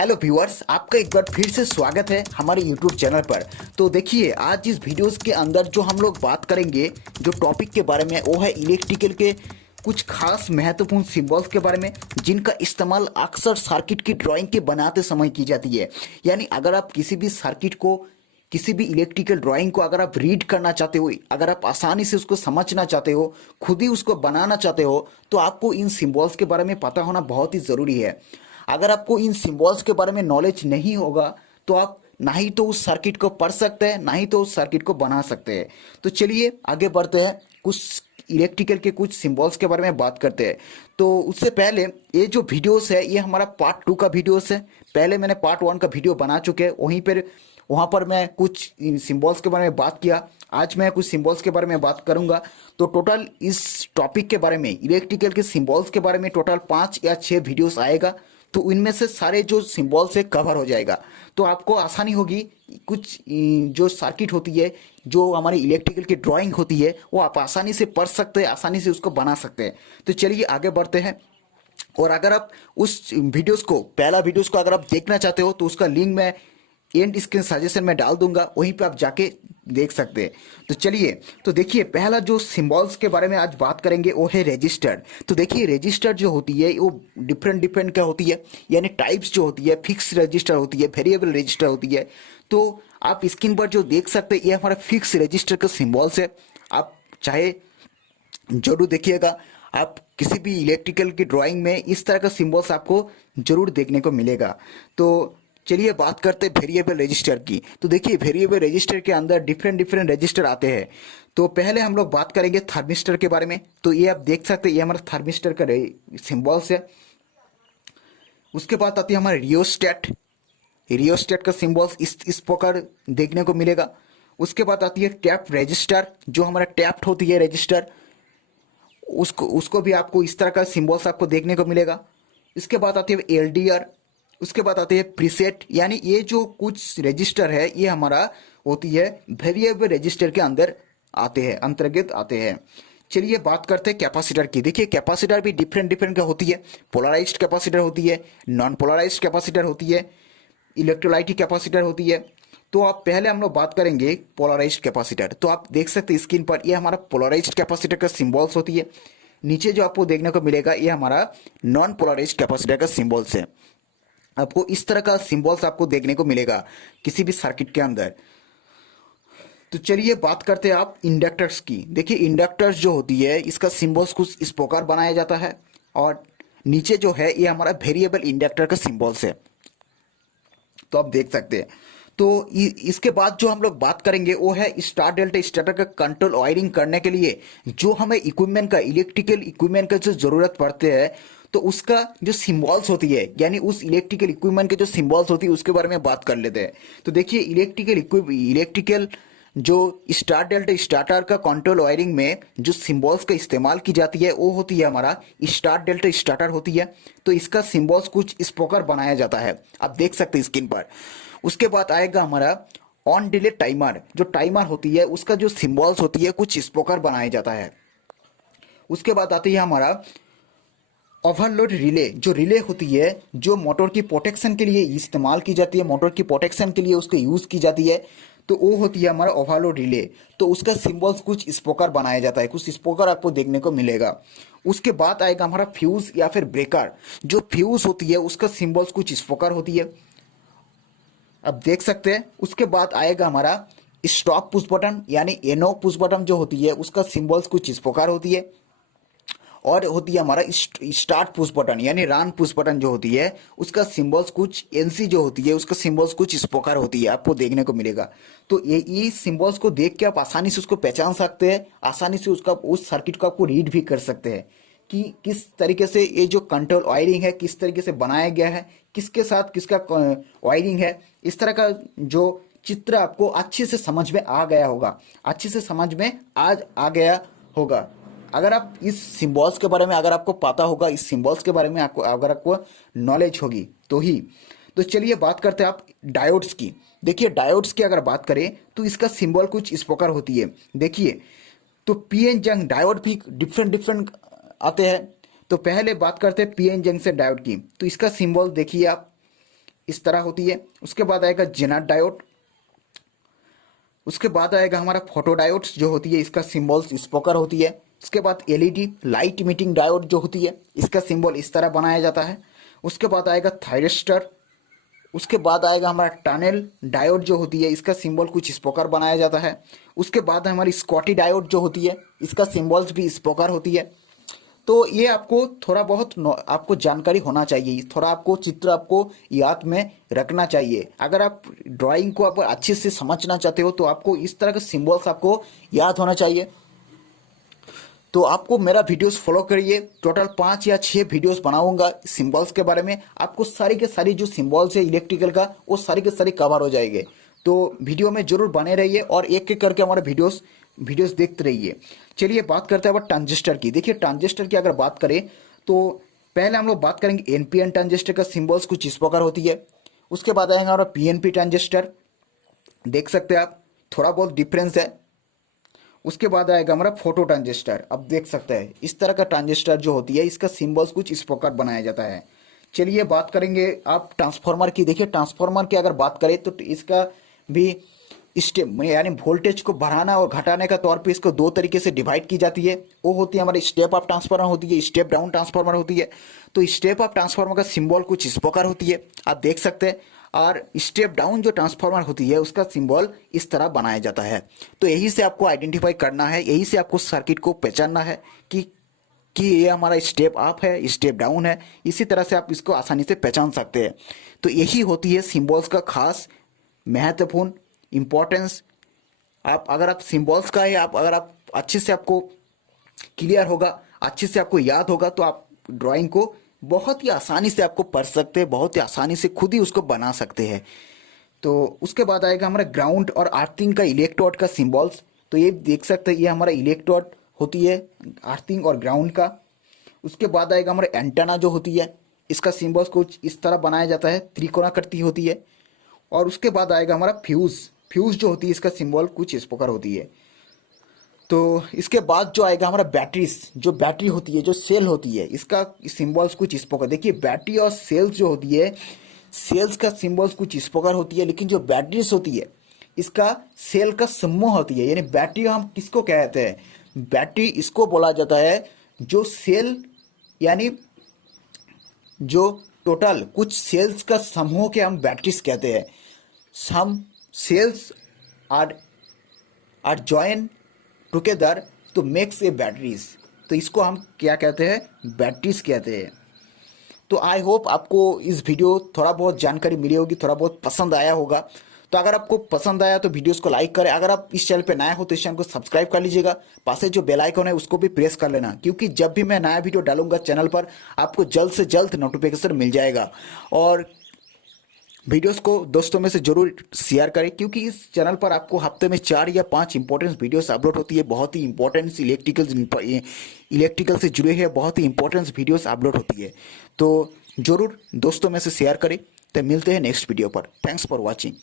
Hello viewers, आपका एक बार फिर से स्वागत है हमारे यूट्यूब चैनल पर। तो देखिए, आज इस वीडियोस के अंदर जो हम लोग बात करेंगे, जो टॉपिक के बारे में, वो है इलेक्ट्रिकल के कुछ खास महत्वपूर्ण सिंबल्स के बारे में, जिनका इस्तेमाल अक्सर सर्किट की ड्राइंग के बनाते समय की जाती है। यानी अगर आप किसी भी सर्किट को, किसी भी इलेक्ट्रिकल ड्राइंग को अगर आप रीड करना चाहते हो, अगर आप आसानी से उसको समझना चाहते हो, खुद ही उसको बनाना चाहते हो, तो आपको इन सिंबल्स के बारे में पता होना बहुत ही ज़रूरी है। अगर आपको इन सिंबल्स के बारे में नॉलेज नहीं होगा, तो आप ना ही तो उस सर्किट को पढ़ सकते हैं, ना ही तो उस सर्किट को बना सकते हैं। तो चलिए आगे बढ़ते हैं, कुछ इलेक्ट्रिकल के कुछ सिंबल्स के बारे में बात करते हैं। तो उससे पहले, ये जो वीडियोस है, ये हमारा पार्ट 2 का वीडियोस है। पहले मैंने पार्ट 1 का वीडियो बना चुके हैं, वहाँ पर मैं कुछ सिंबल्स के बारे में बात किया। आज मैं कुछ सिंबल्स के बारे में बात करूंगा। तो टोटल इस टॉपिक के बारे में, इलेक्ट्रिकल के सिंबल्स के बारे में टोटल 5 या 6 वीडियोस आएगा। तो इनमें से सारे जो सिंबल्स है कवर हो जाएगा, तो आपको आसानी होगी। कुछ जो सर्किट होती है, जो हमारी इलेक्ट्रिकल की ड्राइंग होती है, वो आप आसानी से पढ़ सकते हैं, आसानी से उसको बना सकते हैं। तो चलिए आगे बढ़ते हैं। और अगर आप उस वीडियोस को, पहला वीडियोस को अगर आप देखना चाहते हो, तो उसका लिंक मैं एंड स्क्रीन सजेशन में डाल दूंगा, वहीं पे आप जाके देख सकते हैं। तो चलिए, तो देखिए, पहला जो सिंबल्स के बारे में आज बात करेंगे वो है रजिस्टर। तो देखिए, रजिस्टर जो होती है वो डिफरेंट डिफरेंट क्या होती है, यानी टाइप्स जो होती है, फिक्स रजिस्टर होती है, वेरिएबल रजिस्टर होती है। तो आप स्क्रीन पर जो देख सकते हैं, ये हमारा फिक्स रजिस्टर का सिंबल्स है। आप चाहे जरूर देखिएगा, आप किसी भी इलेक्ट्रिकल की ड्राइंग में इस तरह का सिंबल्स आपको जरूर देखने को मिलेगा। तो चलिए बात करते हैं वेरिएबल रजिस्टर की। तो देखिए, वेरिएबल रजिस्टर के अंदर डिफरेंट डिफरेंट रजिस्टर आते हैं। तो पहले हम लोग बात करेंगे थर्मिस्टर के बारे में। तो ये आप देख सकते हैं, ये हमारा थर्मिस्टर का सिंबल्स है। उसके बाद आती है हमारा रियोस्टेट। रियोस्टेट का सिंबल्स इस प्रकार देखने को मिलेगा। उसके बाद आती है टैप रजिस्टर, जो हमारा टैप्ड होती है रजिस्टर, उसको उसको भी आपको इस तरह का सिंबल्स आपको देखने को मिलेगा। इसके बाद आती है एलडीआर। उसके बाद आती है प्रीसेट। यानी ये जो कुछ रजिस्टर है, ये हमारा होती है वेरिएबल रजिस्टर के अंदर आते हैं, अंतर्गत आते हैं। चलिए बात करते हैं कैपेसिटर की। देखिए, कैपेसिटर भी डिफरेंट डिफरेंट का होती है। पोलराइज्ड कैपेसिटर होती है, नॉन पोलराइज्ड कैपेसिटर होती है, इलेक्ट्रोलाइटिक कैपेसिटर होती है। तो आप पहले हम लोग बात करेंगे पोलराइज्ड कैपेसिटर। तो आप देख सकते हैं स्क्रीन पर, ये हमारा पोलराइज्ड कैपेसिटर का सिंबल्स होती है। नीचे जो आपको देखने को मिलेगा, ये हमारा नॉन पोलराइज्ड कैपेसिटर का सिंबल्स है। आपको इस तरह का सिंबल्स आपको देखने को मिलेगा किसी भी सर्किट के अंदर। तो चलिए बात करते हैं आप इंडक्टर्स की। देखिए, इंडक्टर्स जो होती है, इसका सिंबल्स कुछ इस प्रकार बनाया जाता है। और नीचे जो है, ये हमारा वेरिएबल इंडक्टर का सिंबल्स है। तो आप देख सकते हैं। तो इसके बाद जो हम लोग बात करेंगे वो है स्टार डेल्टा स्टार्टर का कंट्रोल वायरिंग करने के लिए जो हमें इक्विपमेंट का, इलेक्ट्रिकल इक्विपमेंट का जो ज़रूरत पड़ते हैं, तो उसका जो सिंबल्स होती है, यानी उस इलेक्ट्रिकल इक्विपमेंट के जो सिंबल्स होती है, उसके बारे में बात कर लेते हैं। तो देखिए, इलेक्ट्रिकल जो स्टार डेल्टा स्टार्टर का कंट्रोल वायरिंग में जो सिंबल्स का इस्तेमाल की जाती है, वो होती है हमारा स्टार डेल्टा स्टार्टर होती है। तो इसका सिंबल्स कुछ इस प्रकार बनाया जाता है, आप देख सकते हैं स्क्रीन पर। उसके बाद आएगा हमारा ऑन डिले टाइमर। जो टाइमर होती है, उसका जो सिंबल्स होती है, कुछ इस प्रकार बनाया जाता है। उसके बाद आती है हमारा ओवरलोड रिले। जो रिले होती है, जो मोटर की प्रोटेक्शन के लिए इस्तेमाल की जाती है, मोटर की प्रोटेक्शन के लिए उसको यूज़ की जाती है, तो वो होती है हमारा ओवरलोड रिले। तो उसका सिंबल्स कुछ इस प्रकार बनाया जाता है, कुछ इस प्रकार आपको देखने को मिलेगा। उसके बाद आएगा हमारा फ्यूज़ या फिर ब्रेकर। जो फ्यूज़ होती है, उसका सिंबल्स कुछ इस प्रकार होती है, आप देख सकते हैं। उसके बाद आएगा हमारा स्टॉप पुश बटन, यानी एनो पुश बटन जो होती है, उसका सिंबल्स कुछ इस प्रकार होती है। और होती है हमारा स्टार्ट पुश बटन, यानी रन पुश बटन जो होती है, उसका सिंबल्स कुछ एनसी जो होती है, उसका सिंबल्स कुछ इस प्रकार होती है, आपको देखने को मिलेगा। तो ये सिंबल्स को देख के आप आसानी से उसको पहचान सकते हैं, आसानी से उसका उस सर्किट को आपको रीड भी कर सकते हैं कि किस तरीके से ये जो कंट्रोल वायरिंग है, किस तरीके से बनाया गया है, किसके साथ किसका वायरिंग है। इस तरह का जो चित्र आपको अच्छे से समझ में आ गया होगा, अच्छे से समझ में आज आ गया होगा। अगर आप इस सिंबल्स के बारे में, अगर आपको पता होगा, इस सिंबल्स के बारे में आपको, अगर आपको नॉलेज होगी तो ही। तो चलिए बात करते हैं आप डायोड्स की। देखिए, डायोड्स की अगर बात करें, तो इसका सिंबल कुछ इस प्रकार होती है। देखिए, तो पीएन जंक्शन डायोड भी डिफरेंट डिफरेंट आते हैं। तो पहले बात करते हैं पीएन जंक्शन डायोड की। तो इसका सिंबल देखिए आप, इस तरह होती है। उसके बाद आएगा जेनर डायोड। उसके बाद आएगा हमारा फोटो डायोड्स जो होती है, इसका सिंबल्स स्पोकर होती है। उसके बाद एलईडी लाइट इमिटिंग डायोड जो होती है, इसका सिंबल इस तरह बनाया जाता है। उसके बाद आएगा थायरिस्टर। उसके बाद आएगा हमारा टनल डायोड जो होती है, इसका सिंबल कुछ स्पोकर बनाया जाता है। उसके बाद हमारी स्कॉटी डायोड जो होती है, इसका सिंबल्स भी स्पोकर होती है। तो ये आपको थोड़ा बहुत आपको जानकारी होना चाहिए, थोड़ा आपको चित्र आपको याद में रखना चाहिए। अगर आप ड्राइंग को आप अच्छे से समझना चाहते हो तो आपको इस तरह के सिंबल्स आपको याद होना चाहिए। तो आपको मेरा वीडियोस फॉलो करिए। टोटल 5 या 6 वीडियोस बनाऊंगा सिंबल्स के बारे में। आपको सारी के सारी जो सिंबल्स है इलेक्ट्रिकल का, वो सारी के सारी कवर हो जाएंगे। तो वीडियो में जरूर बने रहिए और एक एक करके हमारे वीडियोस देखते रहिए। चलिए बात करते हैं अब ट्रांजिस्टर की। देखिए ट्रांजिस्टर की अगर बात करें तो पहले हम लोग बात करेंगे एनपीएन ट्रांजिस्टर का सिंबल्स कुछ इस प्रकार होती है। उसके बाद आएगा हमारा पीएनपी ट्रांजिस्टर, देख सकते हैं आप थोड़ा बहुत डिफरेंस है। उसके बाद आएगा हमारा फोटो ट्रांजिस्टर, अब देख सकते हैं इस तरह का ट्रांजिस्टर जो होती है, इसका सिंबल्स कुछ इस प्रकार बनाया जाता है। चलिए बात करेंगे आप ट्रांसफार्मर की। देखिए ट्रांसफार्मर की अगर बात करें तो इसका भी स्टेप यानी वोल्टेज को बढ़ाना और घटाने का तौर पे इसको 2 तरीके से डिवाइड की जाती है। वो होती है हमारी स्टेप अप ट्रांसफार्मर होती है, स्टेप डाउन ट्रांसफार्मर होती है। तो स्टेप अप ट्रांसफार्मर का सिंबल कुछ इस प्रकार होती है, आप देख सकते हैं। और स्टेप डाउन जो ट्रांसफार्मर होती है उसका सिंबल इस तरह बनाया जाता है। तो यही से आपको आइडेंटिफाई करना है, यही से आपको सर्किट को पहचानना है कि ये हमारा स्टेप अप है, स्टेप डाउन है। इसी तरह से आप इसको आसानी से पहचान सकते हैं। तो यही होती है सिंबल्स का खास महत्वपूर्ण इम्पोर्टेंस। आप अगर आप सिंबल्स का है, अगर आप अच्छे से आपको क्लियर होगा, अच्छे से आपको याद होगा, तो आप ड्राइंग को बहुत ही आसानी से आपको पढ़ सकते हैं, बहुत ही आसानी से खुद ही उसको बना सकते हैं। तो उसके बाद आएगा हमारा ग्राउंड और अर्थिंग का इलेक्ट्रोड का सिंबल्स। तो ये देख सकते हैं ये हमारा इलेक्ट्रोड होती है अर्थिंग और ग्राउंड का। उसके बाद आएगा हमारा एंटेना जो होती है, इसका सिंबल्स कुछ इस तरह बनाया जाता है, त्रिकोणाकृति होती है। और उसके बाद आएगा हमारा फ्यूज जो होती है, इसका सिंबल कुछ इस प्रकार होती है। तो इसके बाद जो आएगा हमारा बैटरीज, जो बैटरी होती है, जो सेल होती है, इसका सिंबल्स कुछ इस प्रकार। देखिए बैटरी और सेल्स जो होती है, सेल्स का सिंबल्स कुछ इस प्रकार होती है, लेकिन जो बैटरीज होती है इसका सेल का समूह होती है। यानी बैटरी हम किसको कहते हैं, बैटरी इसको बोला जाता है जो सेल यानी जो टोटल कुछ सेल्स का समूह के हम बैटरीज कहते हैं। सम सेल्स आर जॉइन टुगेदर तो मेक्स ए बैटरीज। तो इसको हम क्या कहते हैं, बैटरीज कहते हैं। तो आई होप आपको इस वीडियो थोड़ा बहुत जानकारी मिली होगी, थोड़ा बहुत पसंद आया होगा। तो अगर आपको पसंद आया तो वीडियोस को लाइक करें। अगर आप इस चैनल पे नया हो तो इस चैनल को सब्सक्राइब कर लीजिएगा। पास जो बेल आइकन है उसको भी प्रेस कर लेना, क्योंकि जब भी मैं नया वीडियो डालूंगा चैनल पर आपको जल्द से जल्द नोटिफिकेशन मिल जाएगा। और वीडियोस को दोस्तों में से जरूर शेयर करें, क्योंकि इस चैनल पर आपको हफ्ते में 4 या 5 इंपॉर्टेंट वीडियोस अपलोड होती है। बहुत ही इंपॉर्टेंट इलेक्ट्रिकल से जुड़े हुए बहुत ही इंपॉर्टेंट वीडियोस अपलोड होती है। तो जरूर दोस्तों में से शेयर करें। तो मिलते हैं नेक्स्ट वीडियो पर। Thanks for watching.